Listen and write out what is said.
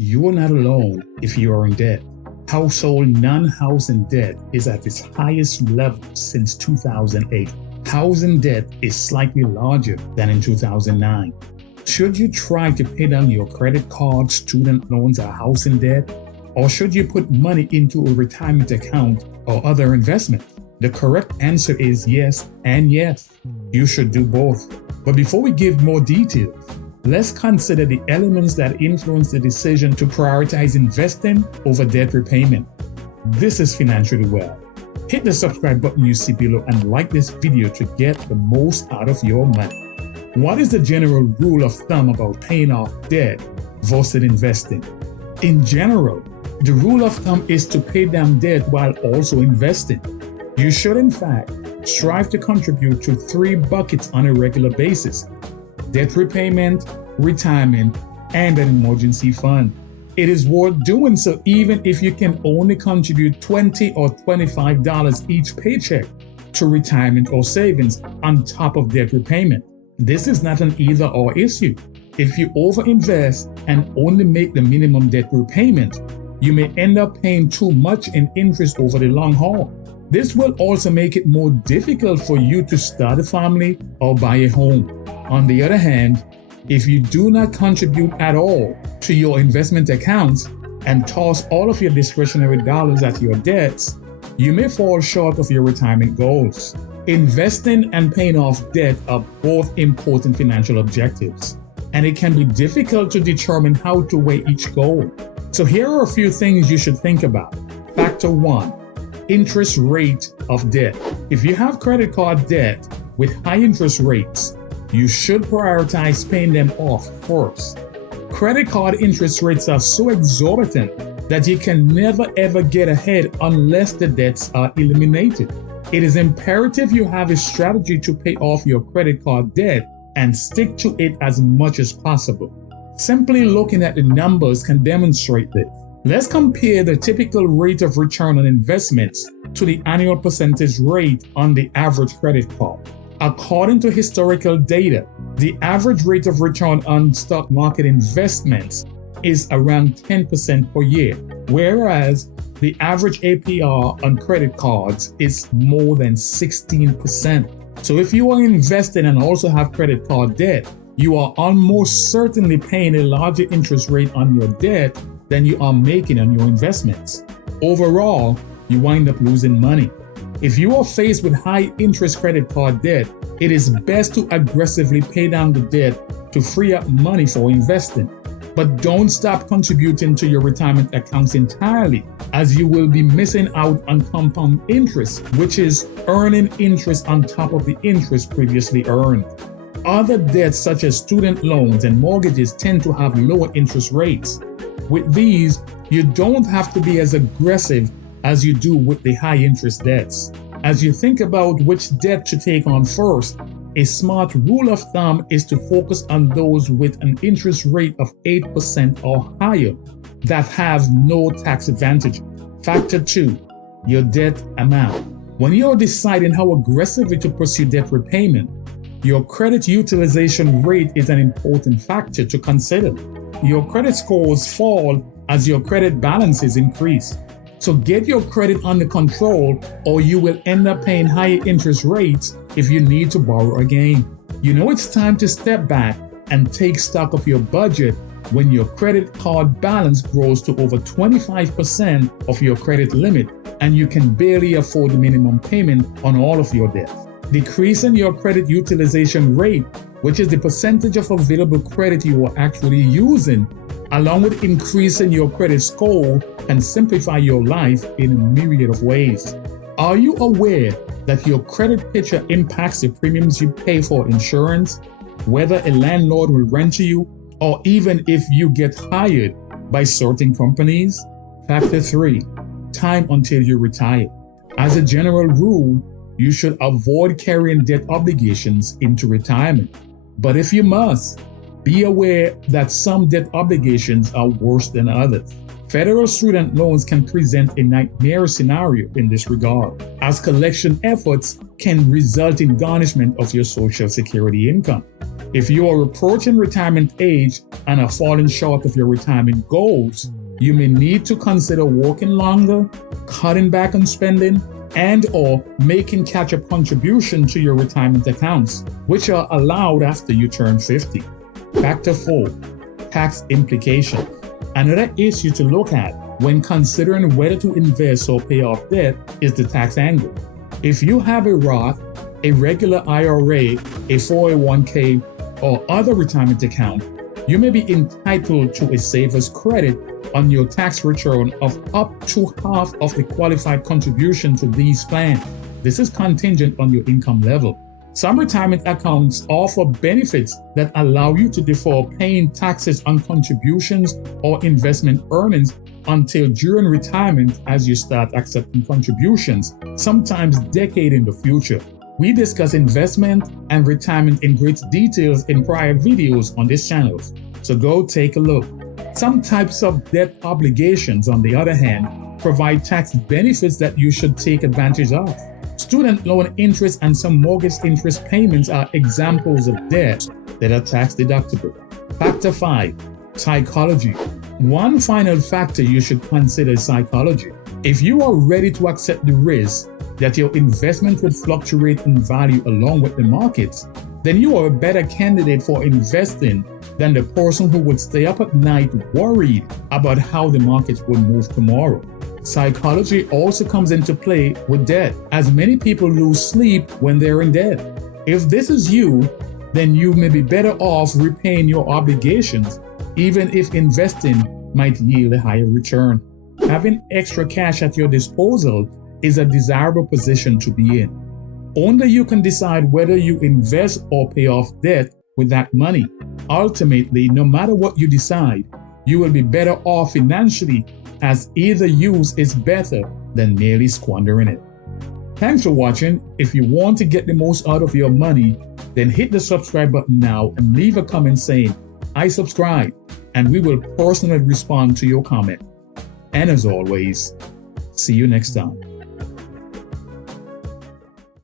You are not alone if you are in debt. Household non-housing debt is at its highest level since 2008. Housing debt is slightly larger than in 2009. Should you try to pay down your credit card, student loans, or housing debt? Or should you put money into a retirement account or other investment? The correct answer is yes and yes. You should do both. But before we give more details, let's consider the elements that influence the decision to prioritize investing over debt repayment. This is Financially Well. Hit the subscribe button you see below and like this video to get the most out of your money. What is the general rule of thumb about paying off debt versus investing? In general, the rule of thumb is to pay down debt while also investing. You should, in fact, strive to contribute to 3 buckets on a regular basis: debt repayment, retirement, and an emergency fund. It is worth doing so even if you can only contribute $20 or $25 each paycheck to retirement or savings on top of debt repayment. This is not an either-or issue. If you overinvest and only make the minimum debt repayment, you may end up paying too much in interest over the long haul. This will also make it more difficult for you to start a family or buy a home. On the other hand, if you do not contribute at all to your investment accounts and toss all of your discretionary dollars at your debts, you may fall short of your retirement goals. Investing and paying off debt are both important financial objectives, and it can be difficult to determine how to weigh each goal. So here are a few things you should think about. Factor 1. Interest rate of debt. If you have credit card debt with high interest rates, you should prioritize paying them off first. Credit card interest rates are so exorbitant that you can never ever get ahead unless the debts are eliminated. It is imperative you have a strategy to pay off your credit card debt and stick to it as much as possible. Simply looking at the numbers can demonstrate this. Let's compare the typical rate of return on investments to the annual percentage rate on the average credit card. According to historical data, the average rate of return on stock market investments is around 10% per year, whereas the average APR on credit cards is more than 16%. So if you are investing and also have credit card debt, you are almost certainly paying a larger interest rate on your debt than you are making on your investments. Overall, you wind up losing money. If you are faced with high interest credit card debt, it is best to aggressively pay down the debt to free up money for investing. But don't stop contributing to your retirement accounts entirely, as you will be missing out on compound interest, which is earning interest on top of the interest previously earned. Other debts such as student loans and mortgages tend to have lower interest rates. With these, you don't have to be as aggressive as you do with the high interest debts. As you think about which debt to take on first, a smart rule of thumb is to focus on those with an interest rate of 8% or higher that have no tax advantage. Factor 2. Your debt amount. When you're deciding how aggressively to pursue debt repayment, your credit utilization rate is an important factor to consider. Your credit scores fall as your credit balances increase. So get your credit under control, or you will end up paying higher interest rates if you need to borrow again. You know it's time to step back and take stock of your budget when your credit card balance grows to over 25% of your credit limit and you can barely afford the minimum payment on all of your debt. Decreasing your credit utilization rate, which is the percentage of available credit you are actually using, along with increasing your credit score, can simplify your life in a myriad of ways. Are you aware that your credit picture impacts the premiums you pay for insurance, whether a landlord will rent to you, or even if you get hired by certain companies? Factor 3. Time until you retire. As a general rule, you should avoid carrying debt obligations into retirement. But if you must, be aware that some debt obligations are worse than others. Federal student loans can present a nightmare scenario in this regard, as collection efforts can result in garnishment of your Social Security income. If you are approaching retirement age and are falling short of your retirement goals, you may need to consider working longer, cutting back on spending, and/or making catch-up contribution to your retirement accounts, which are allowed after you turn 50. Factor 4, tax implications. Another issue to look at when considering whether to invest or pay off debt is the tax angle. If you have a Roth, a regular IRA, a 401k, or other retirement account, you may be entitled to a saver's credit on your tax return of up to half of the qualified contribution to these plans. This is contingent on your income level. Some retirement accounts offer benefits that allow you to defer paying taxes on contributions or investment earnings until during retirement as you start accepting contributions, sometimes decades in the future. We discuss investment and retirement in great details in prior videos on this channel, so go take a look. Some types of debt obligations, on the other hand, provide tax benefits that you should take advantage of. Student loan interest and some mortgage interest payments are examples of debt that are tax deductible. Factor 5, psychology. One final factor you should consider is psychology. If you are ready to accept the risk that your investment would fluctuate in value along with the markets, then you are a better candidate for investing than the person who would stay up at night worried about how the markets will move tomorrow. Psychology also comes into play with debt, as many people lose sleep when they're in debt. If this is you, then you may be better off repaying your obligations, even if investing might yield a higher return. Having extra cash at your disposal is a desirable position to be in. Only you can decide whether you invest or pay off debt with that money. Ultimately, no matter what you decide, you will be better off financially, as either use is better than merely squandering it. Thanks for watching. If you want to get the most out of your money, then hit the subscribe button now and leave a comment saying, "I subscribe," and we will personally respond to your comment. And as always, see you next time.